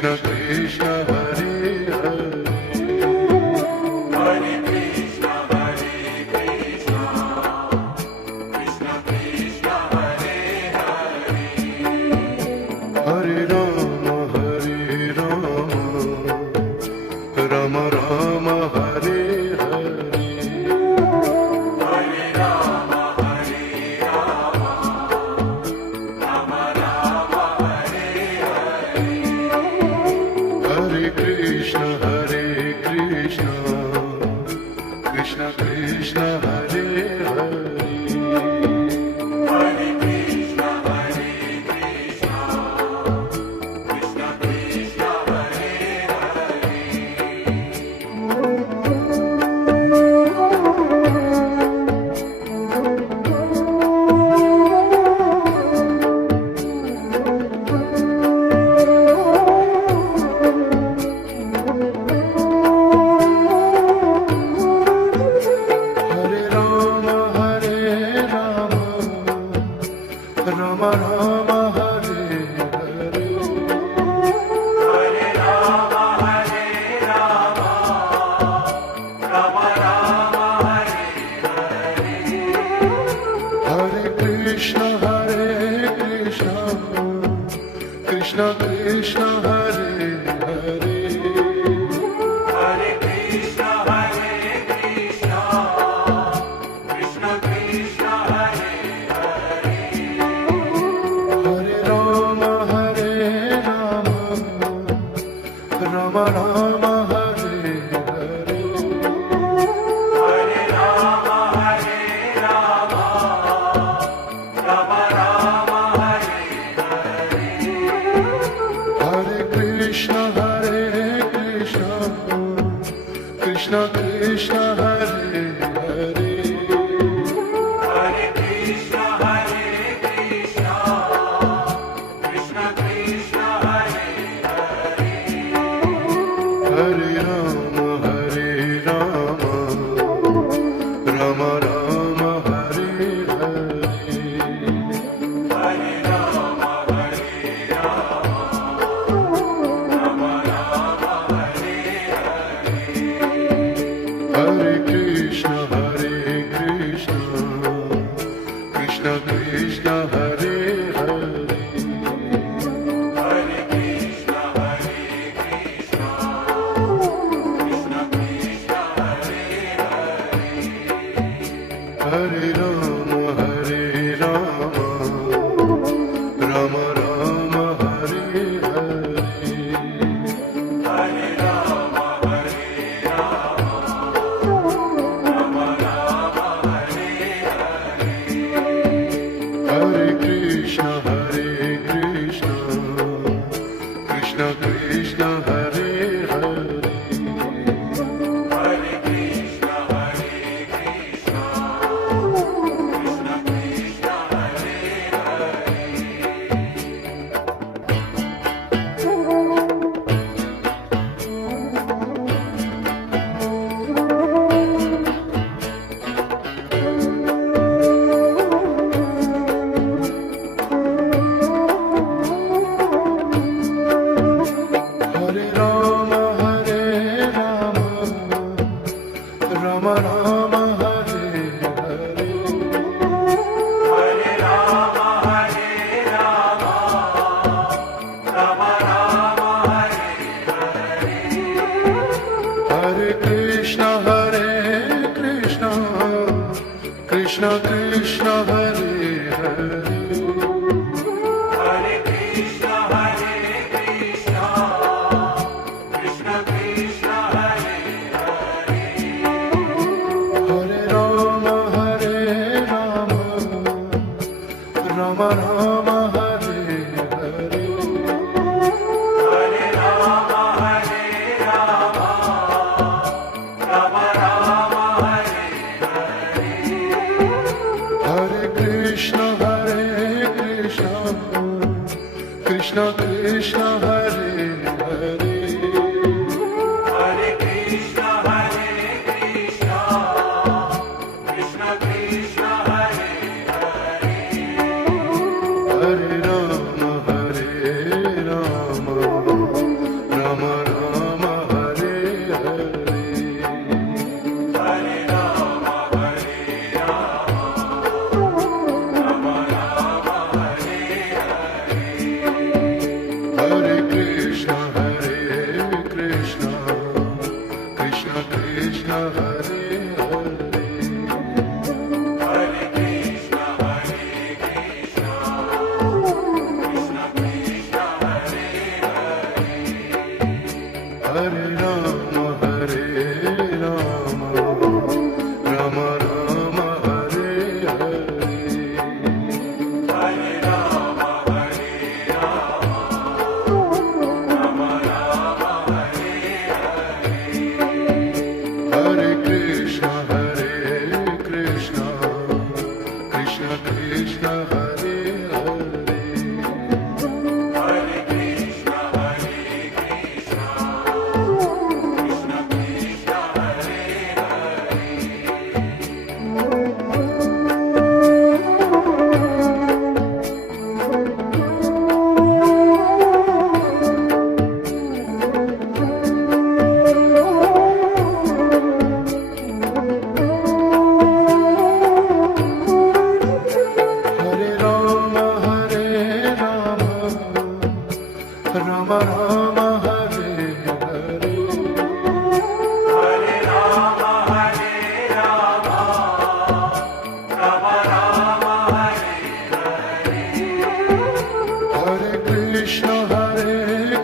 Krishna Krishna Hare Hare Hare Krishna Krishna Krishna Hare Hare Hare Rama Rama Rama Hare Hare Hare Rama Rama Rama Hare Hare Hare Krishna Krishna Krishna Hare Hare Hare Krishna Krishna Krishna Hare Hare Rama Rama Rama Hare Hare Hare Rama Rama Rama Hare Hare Hare Krishna Krishna Krishna Hare Hare Hare Krishna Krishna Krishna Hare Hare Hare Rama Rama Rama Hare Hare Hare Rama Rama Rama Hare Hare Hare Krishna Krishna Krishna Hare Hare Hare Krishna Krishna Krishna Hare Hare Hare Rama Rama Rama Hare Hare Hare Rama Rama Rama Hare Hare Hare Krishna Krishna Krishna Hare Hare Hare Krishna Krishna Krishna Hare Hare Hare Rama Rama Rama Hare Hare Hare Rama Rama Rama Hare Hare Hare Krishna Krishna Krishna Hare Hare Hare Krishna Krishna Krishna Hare Hare Rama Rama Rama Hare Hare Hare Rama Rama Rama Hare Hare Hare Krishna Krishna Krishna Hare Hare Hare Krishna Krishna Krishna Hare Hare Hare Rama Rama Rama Hare Hare Hare Rama Rama Rama Hare Hare Hare Krishna Krishna Krishna Hare Hare Hare Krishna Krishna Krishna Hare Hare Hare Rama Krishna Hare Hare Hare Krishna, Krishna Krishna, Hare Hare, Hare Rama Hare Rama Rama Rama Hare Hare Hare Rama, Hare Rama, Rama Rama, Hare Hare, Hare Krishna Hare Krishna Krishna Krishna Hare Hare Hare Krishna, Hare Krishna, Krishna Krishna, Hare Hare Rama Hare Rama Rama Rama Hare Hare Hare Rama, Hare Rama, Rama Rama, Hare Hare, Hare Krishna Hare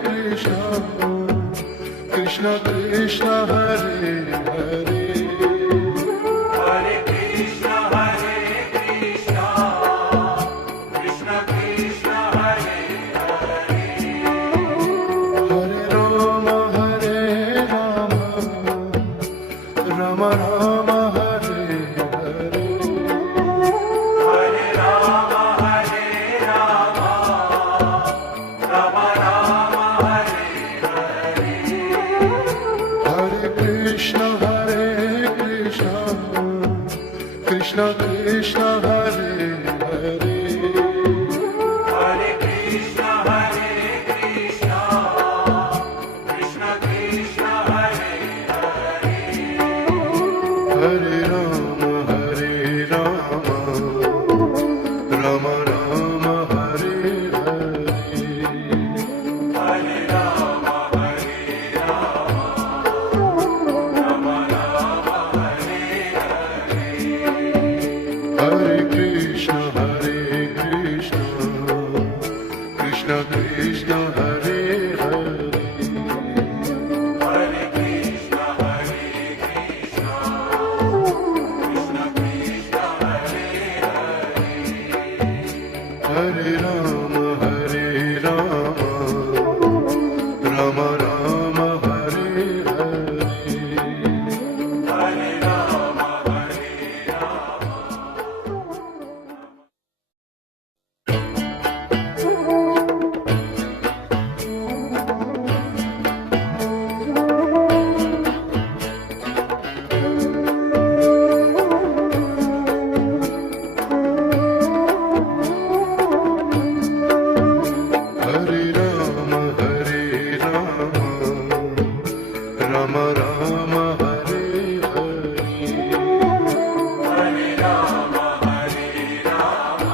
Krishna Krishna Krishna Hare Hare Hare Krishna, Hare Krishna, Krishna Krishna, Hare Hare, Hare Rama Hare Rama Rama Rama Hare Hare Hare Rama, Hare Rama, Rama Rama, Hare Hare, Hare Krishna Hare Krishna Krishna Krishna Hare Hare Hare Krishna, Hare Krishna, Krishna Krishna, Hare Hare, Hare Rama Hare Rama Rama Rama Hare Hare Hare Rama, Hare Rama, Rama Rama, Hare Hare, Hare Krishna Hare Krishna Krishna Krishna Hare Hare Hare Krishna, Hare Krishna, Krishna Krishna, Hare Hare, Hare Rama Hare Rama Rama Rama Hare Hare Hare Rama, Hare Rama. Hare Rama Hare Rama Rama Rama Hare Hare Hare Rama, Hare Rama,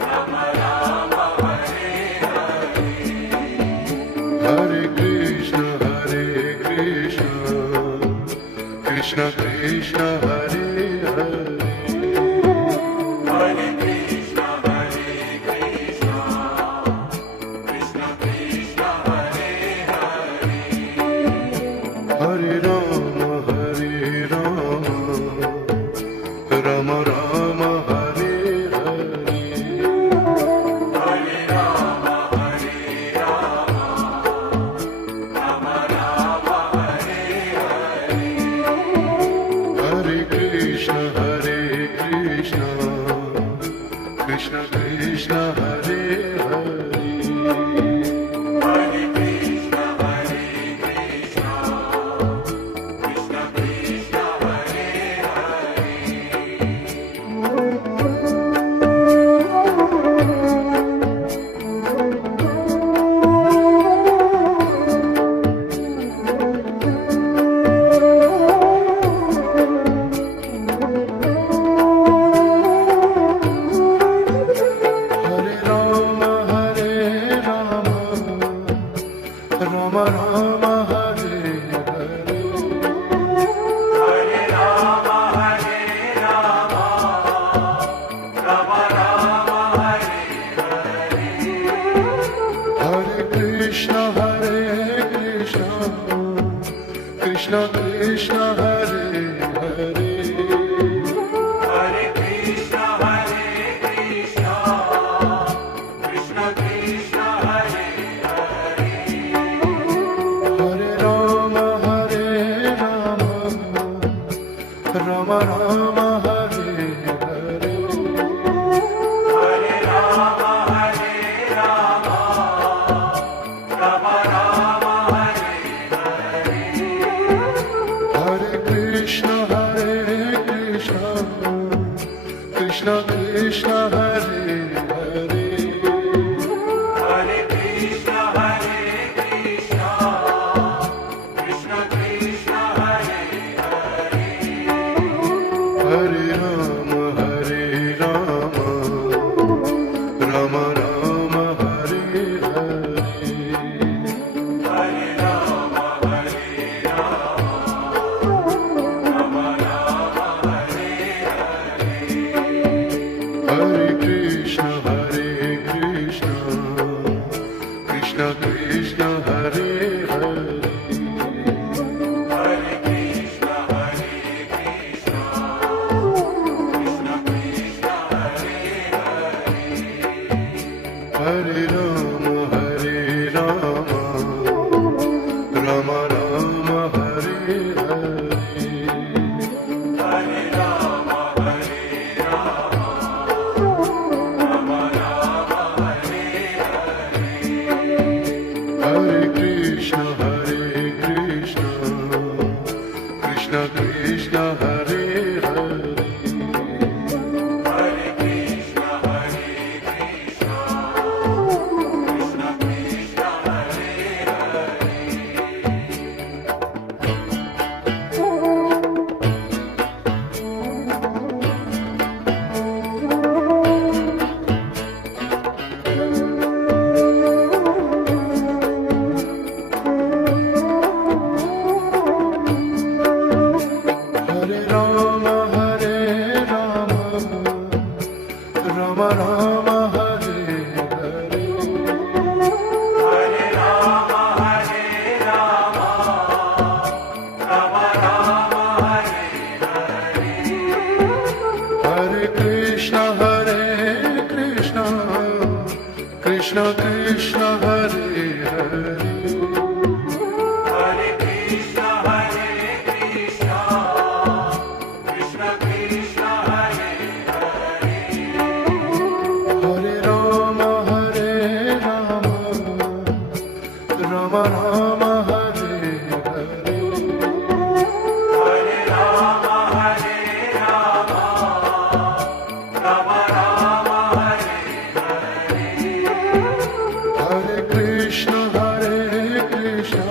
Rama Rama, Hare Hare, Hare Krishna Hare Krishna Krishna Krishna Hare Hare Hare Krishna, Hare Krishna, Krishna Krishna, Hare Hare, Hare Rama Hare Rama Rama Rama Hare Hare Hare Rama, Hare Rama, Rama Rama, Hare Hare, Hare Krishna Hare Krishna Krishna Krishna Hare Hare Hare Krishna, Hare Krishna, Krishna Krishna, Hare Hare. Krishna Hare Hare Hare Krishna Krishna Krishna Hare Hare Hare Rama Rama Rama Hare Hare Hare Rama Rama Rama Hare Hare Hare Krishna Krishna Krishna Hare Hare Hare Krishna Krishna Krishna Hare Hare Hare Rama Rama Rama Hare Hare Hare Rama Rama Rama Hare Hare Krishna Krishna Krishna Hare Hare Hare Krishna Krishna Krishna Hare Hare Hare Rama Rama Rama Hare Hare Hare Rama Rama Rama Hare Hare Krishna Krishna Krishna Hare Hare Hare Krishna Krishna Krishna Hare Hare Rama Rama Rama Hare Hare Hare Rama Rama Rama Hare Hare Hare Krishna Krishna Krishna Hare Hare Hare Krishna Krishna Krishna Hare Hare Hare Rama Rama Rama Hare Hare Hare Rama Rama Rama Hare Hare Hare Krishna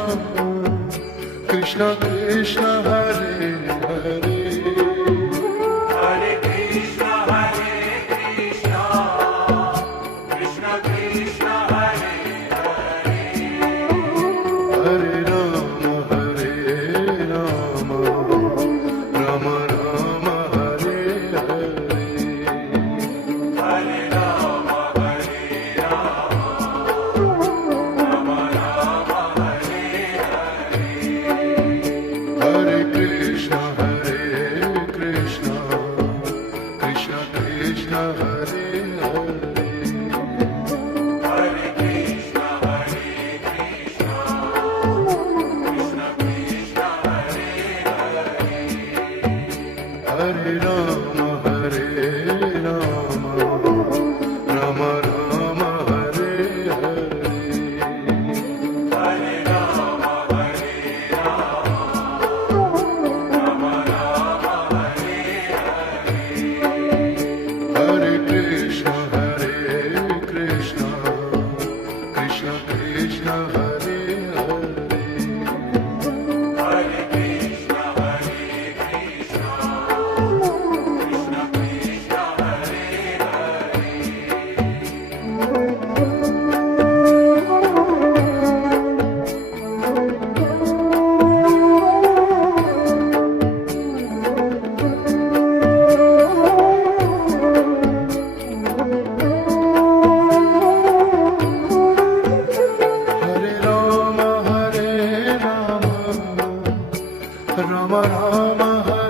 Krishna Krishna Hare Hare Hare Krishna Krishna Krishna Hare Hare Hare Rama Rama Rama Hare Hare Hare Rama Rama Rama Hare Hare Hare Krishna Krishna Krishna Hare Hare Hare Krishna Krishna Krishna Hare Hare Hare Rama Rama Rama Hare Hare Hare Rama Rama Rama Hare Hare Hare Krishna Krishna Krishna Hare Hare Hare Krishna Krishna Rama Rama